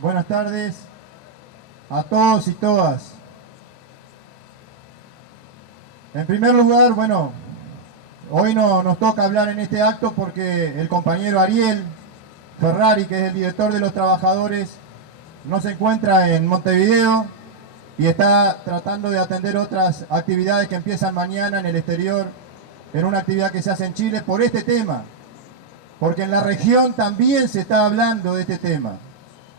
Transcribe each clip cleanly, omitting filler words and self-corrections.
Buenas tardes a todos y todas. En primer lugar, bueno, hoy nos toca hablar en este acto porque el compañero Ariel Ferrari, que es el director de los trabajadores, no se encuentra en Montevideo y está tratando de atender otras actividades que empiezan mañana en el exterior, en una actividad que se hace en Chile por este tema, porque en la región también se está hablando de este tema,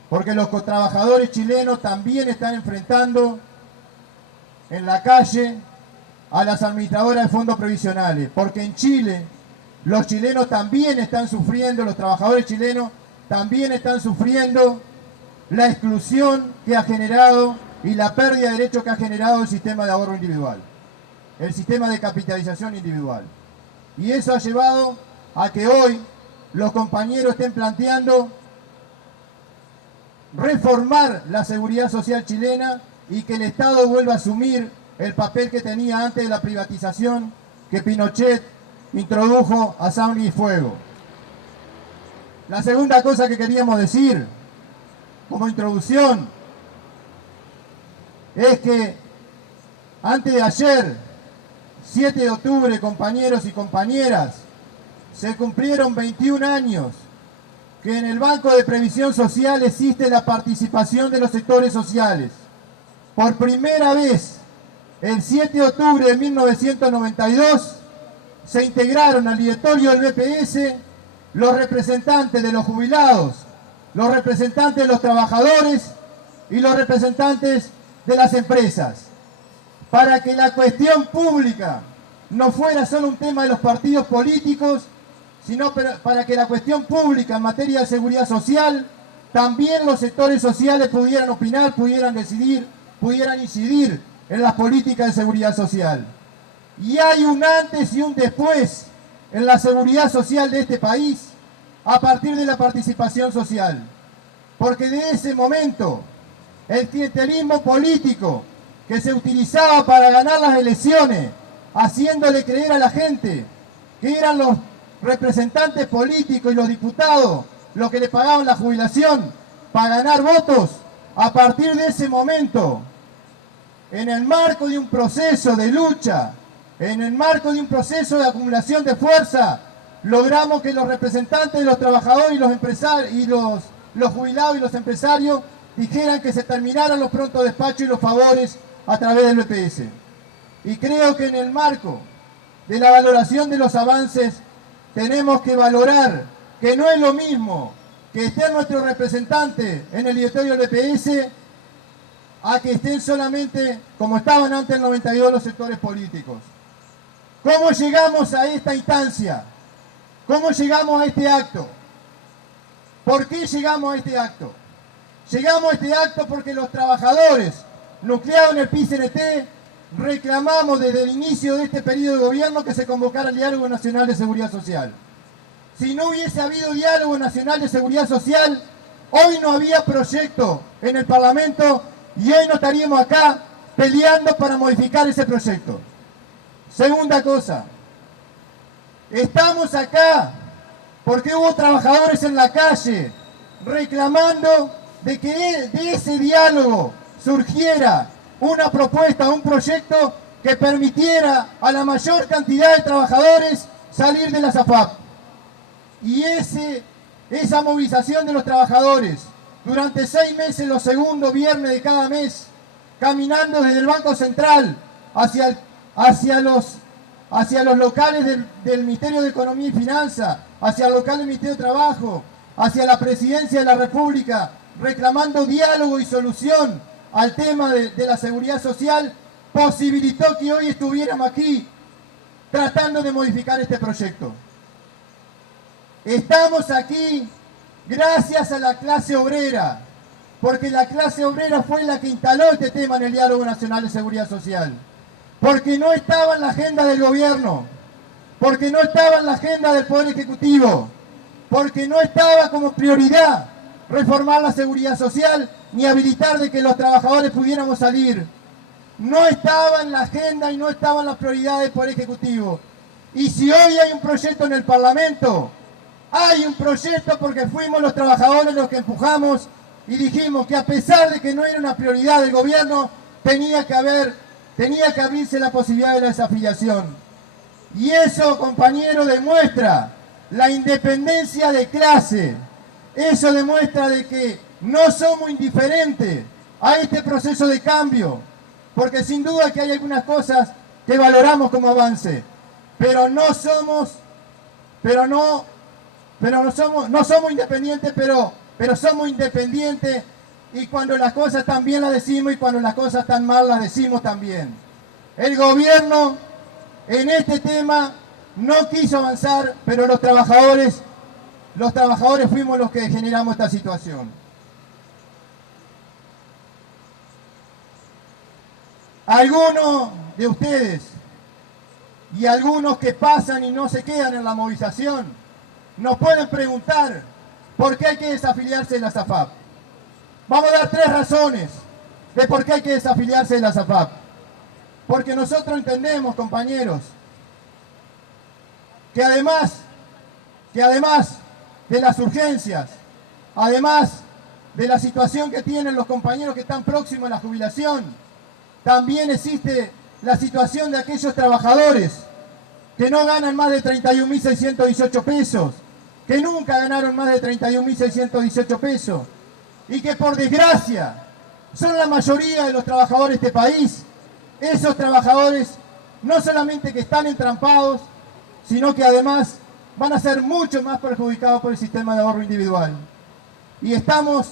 porque los trabajadores chilenos también están enfrentando en la calle a las administradoras de fondos previsionales, porque en Chile los chilenos también están sufriendo, los trabajadores chilenos también están sufriendo la exclusión que ha generado y la pérdida de derechos que ha generado el sistema de ahorro individual, el sistema de capitalización individual. Y eso ha llevado a que hoy los compañeros estén planteando reformar la seguridad social chilena y que el Estado vuelva a asumir el papel que tenía antes de la privatización que Pinochet introdujo a sangre y fuego. La segunda cosa que queríamos decir como introducción es que antes de ayer, 7 de octubre, compañeros y compañeras, se cumplieron 21 años que en el Banco de Previsión Social existe la participación de los sectores sociales. Por primera vez, el 7 de octubre de 1992, se integraron al directorio del BPS los representantes de los jubilados, los representantes de los trabajadores y los representantes de las empresas, para que la cuestión pública no fuera solo un tema de los partidos políticos, sino para que la cuestión pública en materia de seguridad social, también los sectores sociales pudieran opinar, pudieran decidir, pudieran incidir en las políticas de seguridad social. Y hay un antes y un después en la seguridad social de este país a partir de la participación social. Porque de ese momento, el clientelismo político que se utilizaba para ganar las elecciones, haciéndole creer a la gente que eran los representantes políticos y los diputados los que le pagaban la jubilación para ganar votos, a partir de ese momento, en el marco de un proceso de lucha, en el marco de un proceso de acumulación de fuerza, logramos que los representantes de los trabajadores y los empresarios y los jubilados y los empresarios dijeran que se terminaran los prontos despachos y los favores a través del BPS. Y creo que en el marco de la valoración de los avances tenemos que valorar que no es lo mismo que estén nuestros representantes en el directorio del BPS a que estén solamente, como estaban antes del 92, los sectores políticos. ¿Cómo llegamos a esta instancia? ¿Cómo llegamos a este acto? ¿Por qué llegamos a este acto? Llegamos a este acto porque los trabajadores nucleados en el PIT-CNT reclamamos desde el inicio de este periodo de gobierno que se convocara el Diálogo Nacional de Seguridad Social. Si no hubiese habido Diálogo Nacional de Seguridad Social, hoy no había proyecto en el Parlamento y hoy no estaríamos acá peleando para modificar ese proyecto. Segunda cosa, estamos acá porque hubo trabajadores en la calle reclamando de que de ese diálogo surgiera una propuesta, un proyecto que permitiera a la mayor cantidad de trabajadores salir de la SAFAP. Y esa movilización de los trabajadores durante 6 meses, los segundos viernes de cada mes, caminando desde el Banco Central hacia los locales del Ministerio de Economía y Finanzas, hacia el local del Ministerio de Trabajo, hacia la Presidencia de la República, reclamando diálogo y solución al tema de la seguridad social, posibilitó que hoy estuviéramos aquí tratando de modificar este proyecto. Estamos aquí gracias a la clase obrera, porque la clase obrera fue la que instaló este tema en el Diálogo Nacional de Seguridad Social, porque no estaba en la agenda del gobierno, porque no estaba en la agenda del Poder Ejecutivo, porque no estaba como prioridad reformar la seguridad social ni habilitar de que los trabajadores pudiéramos salir. No estaba en la agenda y no estaba en las prioridades del Poder Ejecutivo. Y si hoy hay un proyecto en el Parlamento, hay un proyecto porque fuimos los trabajadores los que empujamos y dijimos que a pesar de que no era una prioridad del gobierno, tenía que abrirse la posibilidad de la desafiliación. Y eso, compañero, demuestra la independencia de clase. Eso demuestra de que no somos indiferentes a este proceso de cambio, porque sin duda que hay algunas cosas que valoramos como avance, pero no somos independientes, pero somos independientes, y cuando las cosas están bien las decimos y cuando las cosas están mal las decimos también. El gobierno en este tema no quiso avanzar, pero los trabajadores fuimos los que generamos esta situación. Algunos de ustedes y algunos que pasan y no se quedan en la movilización nos pueden preguntar por qué hay que desafiliarse de la SAFAP. Vamos a dar 3 razones de por qué hay que desafiliarse de la SAFAP. Porque nosotros entendemos, compañeros, que además de las urgencias, además de la situación que tienen los compañeros que están próximos a la jubilación, también existe la situación de aquellos trabajadores que no ganan más de 31.618 pesos, que nunca ganaron más de 31.618 pesos, y que por desgracia son la mayoría de los trabajadores de este país. Esos trabajadores no solamente que están entrampados, sino que además van a ser mucho más perjudicados por el sistema de ahorro individual. Y estamos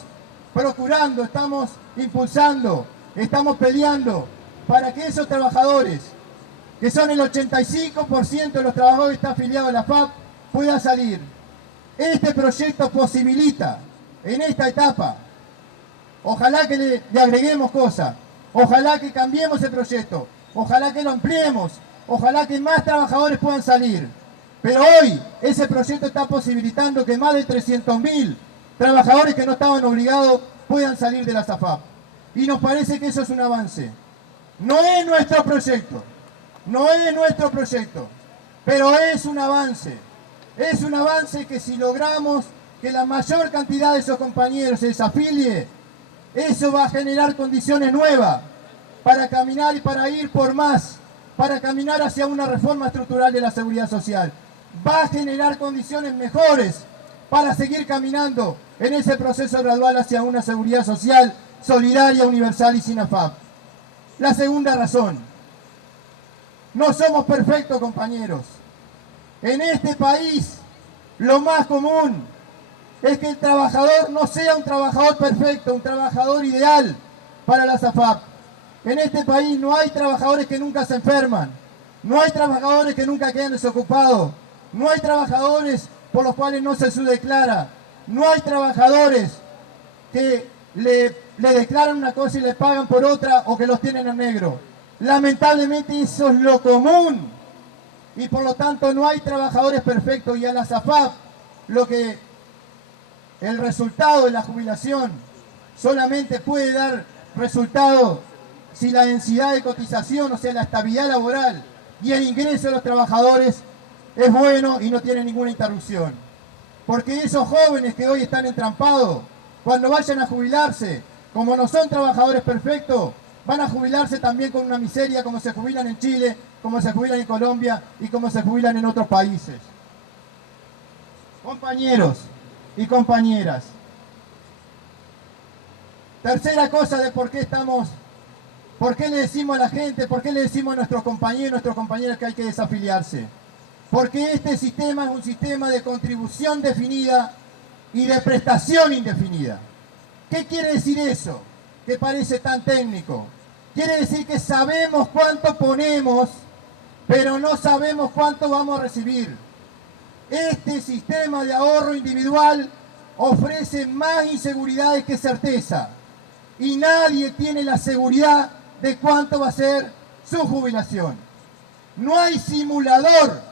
procurando, estamos impulsando, estamos peleando para que esos trabajadores, que son el 85% de los trabajadores que están afiliados a la FAP, puedan salir. Este proyecto posibilita en esta etapa, ojalá que le agreguemos cosas, ojalá que cambiemos el proyecto, ojalá que lo ampliemos, ojalá que más trabajadores puedan salir. Pero hoy ese proyecto está posibilitando que más de 300.000 trabajadores que no estaban obligados puedan salir de la SAFAP. Y nos parece que eso es un avance. No es nuestro proyecto, pero es un avance. Es un avance que si logramos que la mayor cantidad de esos compañeros se desafilie, eso va a generar condiciones nuevas para caminar y para ir por más, para caminar hacia una reforma estructural de la seguridad social. Va a generar condiciones mejores para seguir caminando en ese proceso gradual hacia una seguridad social solidaria, universal y sin AFAP. La segunda razón, no somos perfectos, compañeros. En este país, lo más común es que el trabajador no sea un trabajador perfecto, un trabajador ideal para la SAFAP. En este país no hay trabajadores que nunca se enferman, no hay trabajadores que nunca quedan desocupados, no hay trabajadores por los cuales no se subdeclara, no hay trabajadores que le declaran una cosa y le pagan por otra o que los tienen en negro. Lamentablemente eso es lo común y por lo tanto no hay trabajadores perfectos, y a la SAFAP el resultado de la jubilación solamente puede dar resultado si la densidad de cotización, o sea la estabilidad laboral y el ingreso de los trabajadores es bueno y no tiene ninguna interrupción. Porque esos jóvenes que hoy están entrampados, cuando vayan a jubilarse, como no son trabajadores perfectos, van a jubilarse también con una miseria como se jubilan en Chile, como se jubilan en Colombia y como se jubilan en otros países. Compañeros y compañeras, tercera cosa de por qué le decimos a la gente, por qué le decimos a nuestros compañeros que hay que desafiliarse. Porque este sistema es un sistema de contribución definida y de prestación indefinida. ¿Qué quiere decir eso? Que parece tan técnico. Quiere decir que sabemos cuánto ponemos, pero no sabemos cuánto vamos a recibir. Este sistema de ahorro individual ofrece más inseguridades que certeza. Y nadie tiene la seguridad de cuánto va a ser su jubilación. No hay simulador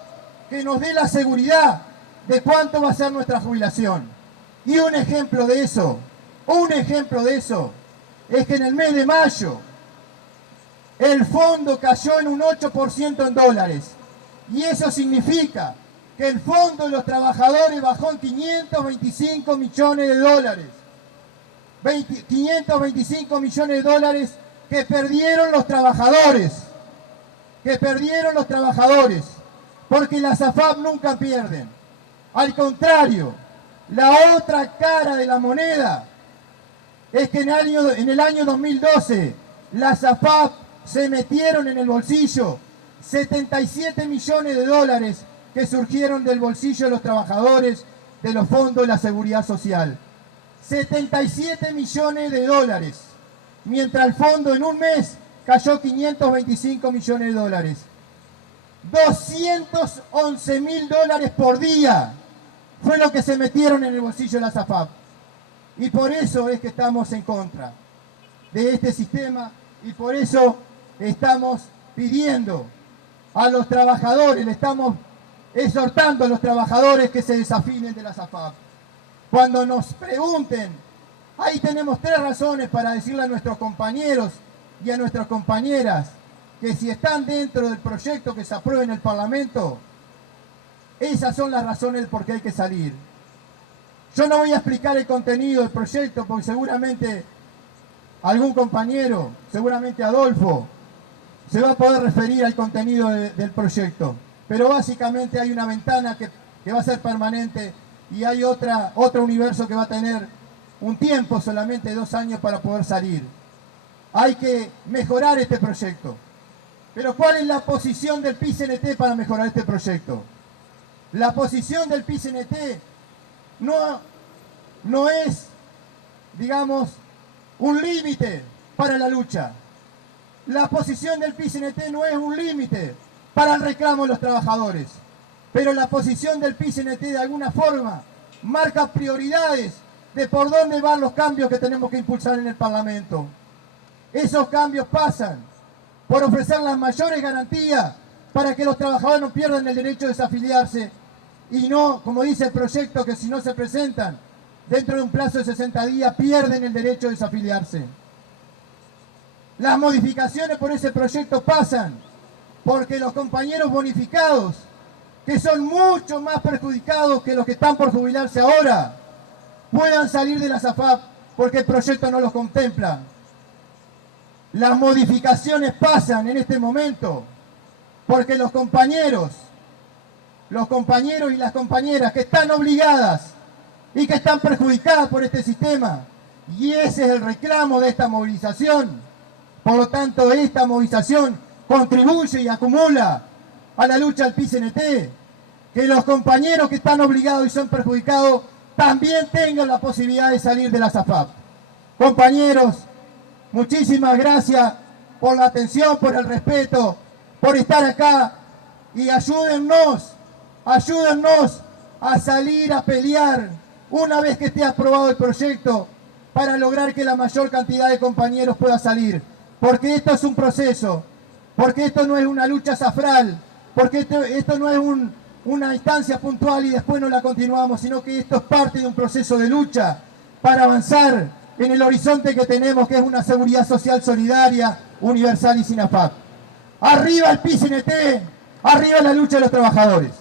que nos dé la seguridad de cuánto va a ser nuestra jubilación. Y un ejemplo de eso es que en el mes de mayo el fondo cayó en un 8% en dólares. Y eso significa que el fondo de los trabajadores bajó en 525 millones de dólares. 525 millones de dólares que perdieron los trabajadores. Porque las AFAP nunca pierden. Al contrario, la otra cara de la moneda es que en el año 2012 las AFAP se metieron en el bolsillo 77 millones de dólares que surgieron del bolsillo de los trabajadores de los fondos de la seguridad social. 77 millones de dólares, mientras el fondo en un mes cayó 525 millones de dólares. 211 mil dólares por día fue lo que se metieron en el bolsillo de las AFAP. Y por eso es que estamos en contra de este sistema y por eso estamos pidiendo a los trabajadores, le estamos exhortando a los trabajadores que se desafíen de las AFAP. Cuando nos pregunten, ahí tenemos 3 razones para decirle a nuestros compañeros y a nuestras compañeras que si están dentro del proyecto que se apruebe en el Parlamento, esas son las razones por qué hay que salir. Yo no voy a explicar el contenido del proyecto porque seguramente algún compañero, seguramente Adolfo, se va a poder referir al contenido del proyecto. Pero básicamente hay una ventana que va a ser permanente y hay otro universo que va a tener un tiempo solamente de 2 años para poder salir. Hay que mejorar este proyecto. Pero ¿cuál es la posición del PIT-CNT para mejorar este proyecto? La posición del PIT-CNT no es, digamos, un límite para la lucha. La posición del PIT-CNT no es un límite para el reclamo de los trabajadores. Pero la posición del PIT-CNT de alguna forma marca prioridades de por dónde van los cambios que tenemos que impulsar en el Parlamento. Esos cambios pasan por ofrecer las mayores garantías para que los trabajadores no pierdan el derecho de desafiliarse y no, como dice el proyecto, que si no se presentan dentro de un plazo de 60 días pierden el derecho de desafiliarse. Las modificaciones por ese proyecto pasan porque los compañeros bonificados, que son mucho más perjudicados que los que están por jubilarse ahora, puedan salir de las AFAP porque el proyecto no los contempla. Las modificaciones pasan en este momento porque los compañeros y las compañeras que están obligadas y que están perjudicadas por este sistema, y ese es el reclamo de esta movilización. Por lo tanto, esta movilización contribuye y acumula a la lucha del PIT-CNT, que los compañeros que están obligados y son perjudicados también tengan la posibilidad de salir de las AFAP. Compañeros, muchísimas gracias por la atención, por el respeto, por estar acá y ayúdennos a salir a pelear una vez que esté aprobado el proyecto para lograr que la mayor cantidad de compañeros pueda salir. Porque esto es un proceso, porque esto no es una lucha zafral, porque esto no es una instancia puntual y después no la continuamos, sino que esto es parte de un proceso de lucha para avanzar en el horizonte que tenemos, que es una seguridad social solidaria, universal y sin AFAP. ¡Arriba el PIT-CNT! ¡Arriba la lucha de los trabajadores!